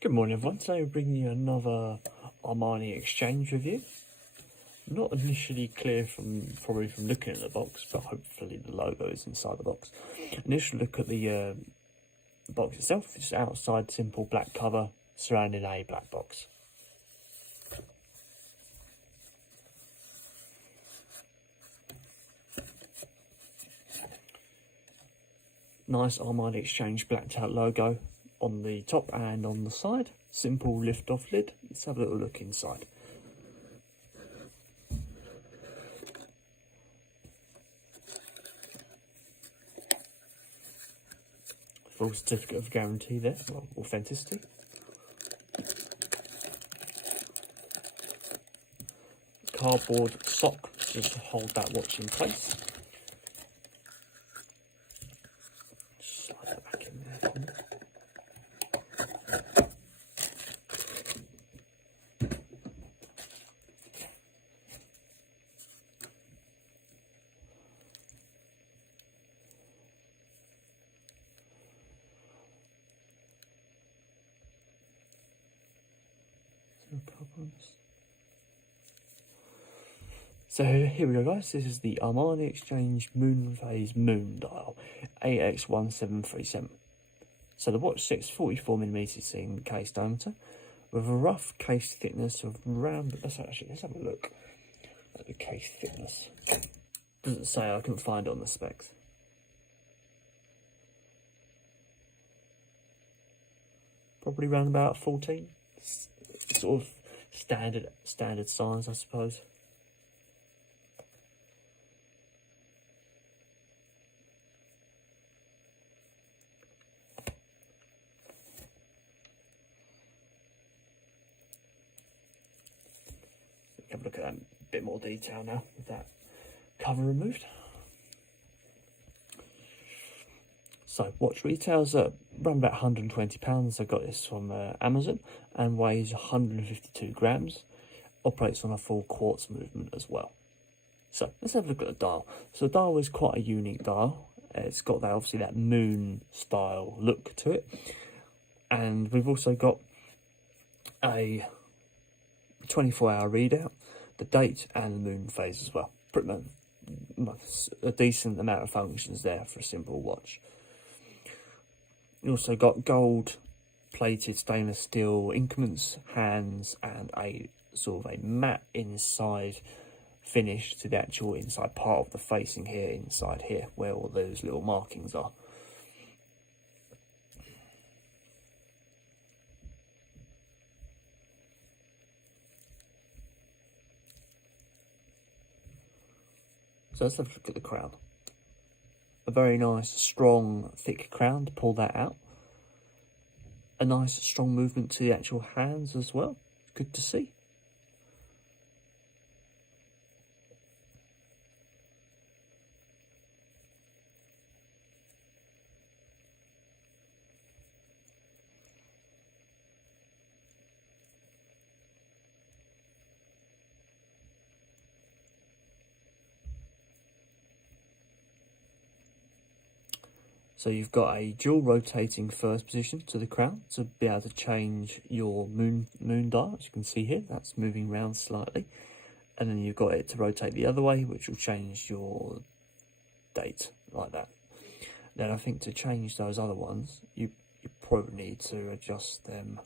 Good morning everyone, today we're bringing you another Armani exchange review. Not initially clear probably from looking at the box, but hopefully the logo is inside the box. Initial look at the box itself, it's outside simple black cover surrounding a black box. Nice Armani exchange blacked out logo on the top and on the side. Simple lift off lid. Let's have a little look inside. Full certificate of guarantee there, well, authenticity. Cardboard sock just to hold that watch in place. Slide that back in there. So here we go guys, this is the Armani Exchange Moonphase Moondial AX1737. So the watch sits 44mm in case diameter with a rough case thickness of around, let's have a look at the case thickness. Doesn't say, I couldn't find it on the specs. Probably around about 14, sort of standard size I suppose. Have a look at that in a bit more detail now with that cover removed. So watch retails at around about £120. I got this from Amazon and weighs 152 grams. Operates on a full quartz movement as well. So let's have a look at the dial. So the dial is quite a unique dial. It's got that obviously that moon style look to it, and we've also got a 24-hour readout, the date and the moon phase as well. Pretty much a decent amount of functions there for a simple watch. You also got gold plated stainless steel increments, hands, and a sort of a matte inside finish to the actual inside part of the facing here, inside here, where all those little markings are. So let's have a look at the crown. A very nice, strong, thick crown to pull that out. A nice, strong movement to the actual hands as well. Good to see. So you've got a dual rotating first position to the crown to be able to change your moon dial, as you can see here, that's moving around slightly. And then you've got it to rotate the other way, which will change your date, like that. Then I think to change those other ones, you probably need to adjust them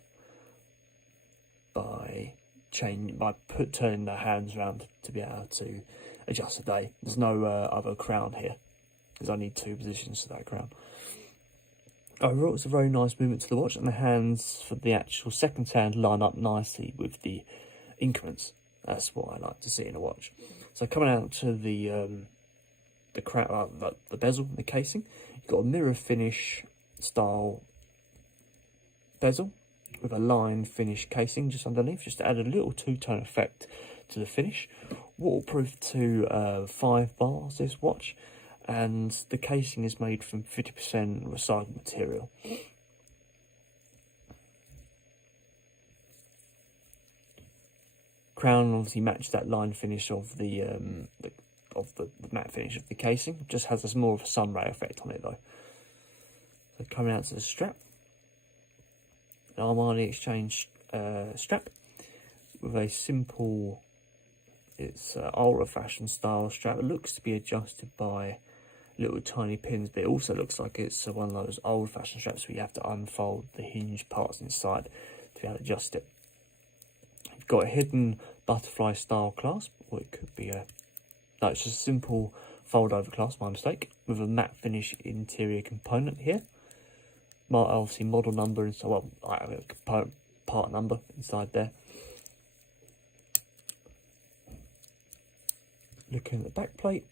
by turning the hands around to be able to adjust the day. There's no other crown here. There's only two positions to that crown. Overall, it's a very nice movement to the watch, and the hands for the actual second hand line up nicely with the increments. That's what I like to see in a watch. So coming out to the crown, the bezel, the casing, you've got a mirror finish style bezel with a line finish casing just underneath, just to add a little two-tone effect to the finish. Waterproof to 5 bars, this watch. And the casing is made from 50% recycled material. Crown obviously matches that line finish of the matte finish of the casing. Just has this more of a sunray effect on it though. So coming out to the strap, Armani Exchange strap with a simple, it's ultra fashion style strap. It looks to be adjusted by little tiny pins, but it also looks like it's one of those old fashioned straps where you have to unfold the hinge parts inside to be able to adjust it. You've got a hidden butterfly style clasp, or it could be no, it's just a simple fold over clasp, my mistake, with a matte finish interior component here. Obviously model number, and so well, I have a component part number inside there. Looking at the back plate,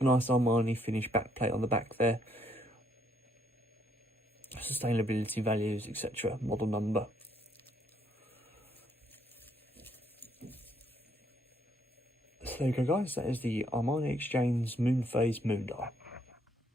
a nice Armani finish back plate on the back there. Sustainability values, etc. Model number. So there you go, guys. That is the Armani Exchange Moonphase Moondial.